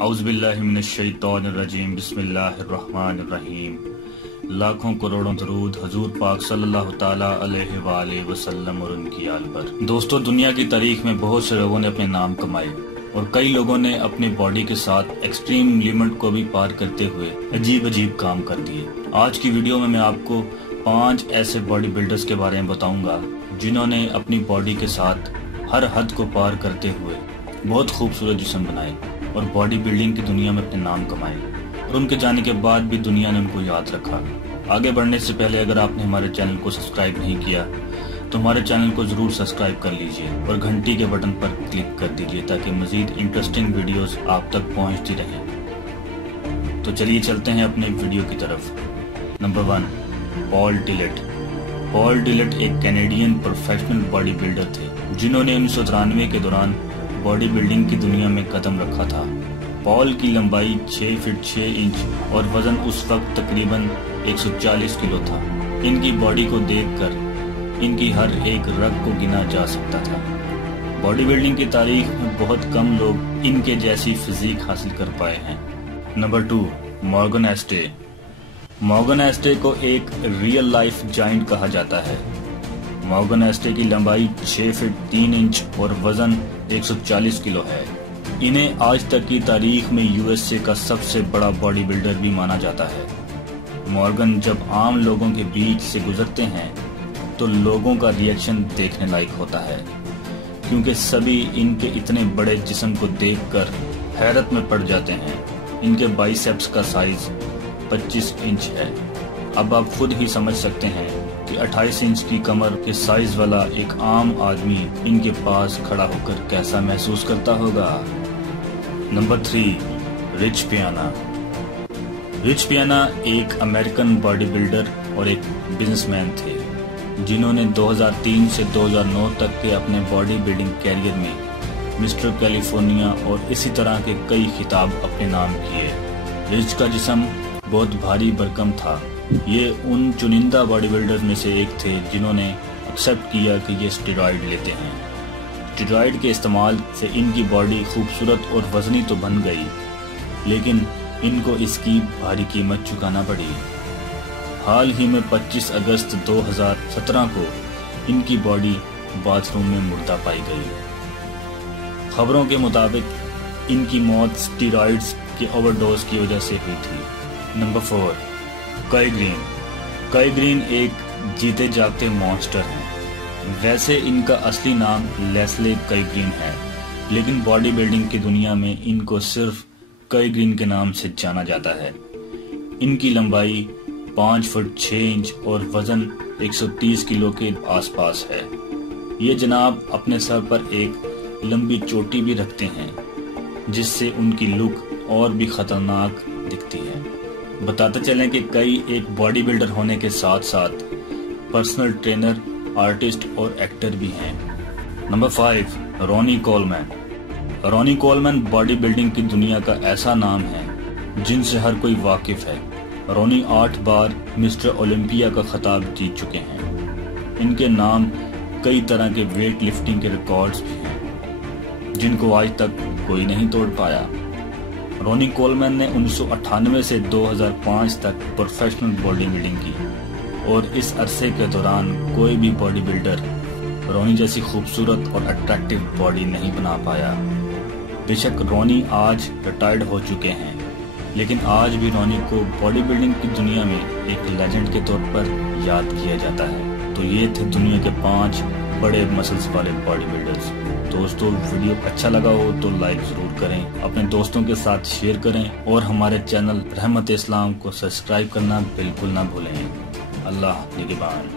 اعوذ باللہ من الشیطان الرجیم، بسم اللہ الرحمن الرحیم۔ لاکھوں کروڑوں درود حضور پاک صلی اللہ تعالی علیہ وآلہ وسلم اور ان کی آل پر۔ دوستو، دنیا کی تاریخ میں بہت سے لوگوں نے اپنے نام کمائے اور کئی لوگوں نے اپنی باڈی کے ساتھ ایکسٹریم لیمٹ کو بھی پار کرتے ہوئے عجیب عجیب کام کر دیے۔ آج کی ویڈیو میں آپ کو 5 ایسے باڈی بلڈرز کے بارے میں بتاؤں گا جنہوں نے اپنی باڈی کے ساتھ ہر حد کو پار کرتے ہوئے بہت خوبصورت جسم بنائے اور باڈی بلڈنگ کی دنیا میں اپنے نام کمائے، اور ان کے جانے کے بعد بھی دنیا نے ان کو یاد رکھا۔ آگے بڑھنے سے پہلے اگر آپ نے ہمارے چینل کو سبسکرائب نہیں کیا تو ہمارے چینل کو ضرور سبسکرائب کر لیجئے اور گھنٹی کے بٹن پر کلک کر دیجئے تاکہ مزید انٹرسٹنگ ویڈیوز آپ تک پہنچتی رہیں۔ تو چلیے چلتے ہیں اپنے ویڈیو کی طرف۔ نمبر 1، پال ڈیلٹ۔ پال ڈیلٹ ایک کینیڈین پروفیشنل باڈی بلڈر تھے جنہوں نے 1993 کے دوران باڈی بلڈنگ کی دنیا میں قدم رکھا تھا۔ پال کی لمبائی 6 فٹ 6 انچ اور وزن اس وقت تقریباً 140 کلو تھا۔ ان کی باڈی کو دیکھ کر ان کی ہر ایک رگ کو گنا جا سکتا تھا۔ باڈی بلڈنگ کی تاریخ میں بہت کم لوگ ان کے جیسی فزیک حاصل کر پائے ہیں۔ Number 2، Morgan Aste. Morgan Aste کو ایک ریئل لائف جائنٹ کہا جاتا ہے۔ مورگن ایسٹے کی لمبائی 6 فٹ 3 انچ اور وزن 140 کلو ہے۔ انہیں آج تک کی تاریخ میں USA کا سب سے بڑا باڈی بلڈر بھی مانا جاتا ہے۔ مورگن جب عام لوگوں کے بیچ سے گزرتے ہیں تو لوگوں کا ریئیکشن دیکھنے لائق ہوتا ہے، کیونکہ سبھی ان کے اتنے بڑے جسم کو دیکھ کر حیرت میں پڑ جاتے ہیں۔ ان کے بائیسیپس کا سائز 25 انچ ہے۔ اب آپ خود ہی سمجھ سکتے ہیں کہ 28 انچ کی کمر کے سائز والا ایک عام آدمی ان کے پاس کھڑا ہو کر کیسا محسوس کرتا ہوگا۔ Number 3، Rich Piana. Rich Piana ایک امریکن باڈی بلڈر اور ایک بزنس مین تھے جنہوں نے 2003 سے 2009 تک کے اپنے باڈی بلڈنگ کیریئر میں مسٹر کیلیفورنیا اور اسی طرح کے کئی خطاب اپنے نام کیے۔ رچ کا جسم بہت بھاری بھرکم تھا۔ یہ ان چنندہ باڈی بلڈر میں سے ایک تھے جنہوں نے ایکسپٹ کیا کہ یہ اسٹیرائڈ لیتے ہیں۔ اسٹیرائڈ کے استعمال سے ان کی باڈی خوبصورت اور وزنی تو بن گئی، لیکن ان کو اس کی بھاری قیمت چکانا پڑی۔ حال ہی میں 25 اگست 2017 کو ان کی باڈی باتھ روم میں مردہ پائی گئی۔ خبروں کے مطابق ان کی موت اسٹیرائڈز کے اوور ڈوز کی وجہ سے ہوئی تھی۔ نمبر 4، کائی گرین۔ کائی گرین ایک جیتے جاگتے مانسٹر ہیں۔ ویسے ان کا اصلی نام لیسلے کائی گرین ہے، لیکن باڈی بلڈنگ کی دنیا میں ان کو صرف کائی گرین کے نام سے جانا جاتا ہے۔ ان کی لمبائی 5 فٹ 6 انچ اور وزن 130 کلو کے آس پاس ہے۔ یہ جناب اپنے سر پر ایک لمبی چوٹی بھی رکھتے ہیں جس سے ان کی لک اور بھی خطرناک دکھتی ہے۔ بتاتے چلیں کہ کئی ایک باڈی بلڈر ہونے کے ساتھ ساتھ پرسنل ٹرینر، آرٹسٹ اور ایکٹر بھی ہیں۔ نمبر 5، رونی کولمن۔ رونی کولمن باڈی بلڈنگ کی دنیا کا ایسا نام ہے جن سے ہر کوئی واقف ہے۔ رونی 8 بار مسٹر اولمپیا کا خطاب جیت چکے ہیں۔ ان کے نام کئی طرح کے ویٹ لفٹنگ کے ریکارڈز بھی ہیں جن کو آج تک کوئی نہیں توڑ پایا۔ رونی کولمن نے 1998 سے 2005 تک پروفیشنل باڈی بلڈنگ کی اور اس عرصے کے دوران کوئی بھی باڈی بلڈر رونی جیسی خوبصورت اور اٹریکٹیو باڈی نہیں بنا پایا۔ بے شک رونی آج ریٹائرڈ ہو چکے ہیں، لیکن آج بھی رونی کو باڈی بلڈنگ کی دنیا میں ایک لیجنڈ کے طور پر یاد کیا جاتا ہے۔ تو یہ تھے دنیا کے 5 بڑے مسلز والے باڈی بلڈرز۔ دوستو، ویڈیو اچھا لگا ہو تو لائک ضرور کریں، اپنے دوستوں کے ساتھ شیئر کریں اور ہمارے چینل رحمت اسلام کو سبسکرائب کرنا بالکل نہ بھولیں۔ اللہ نگہبان۔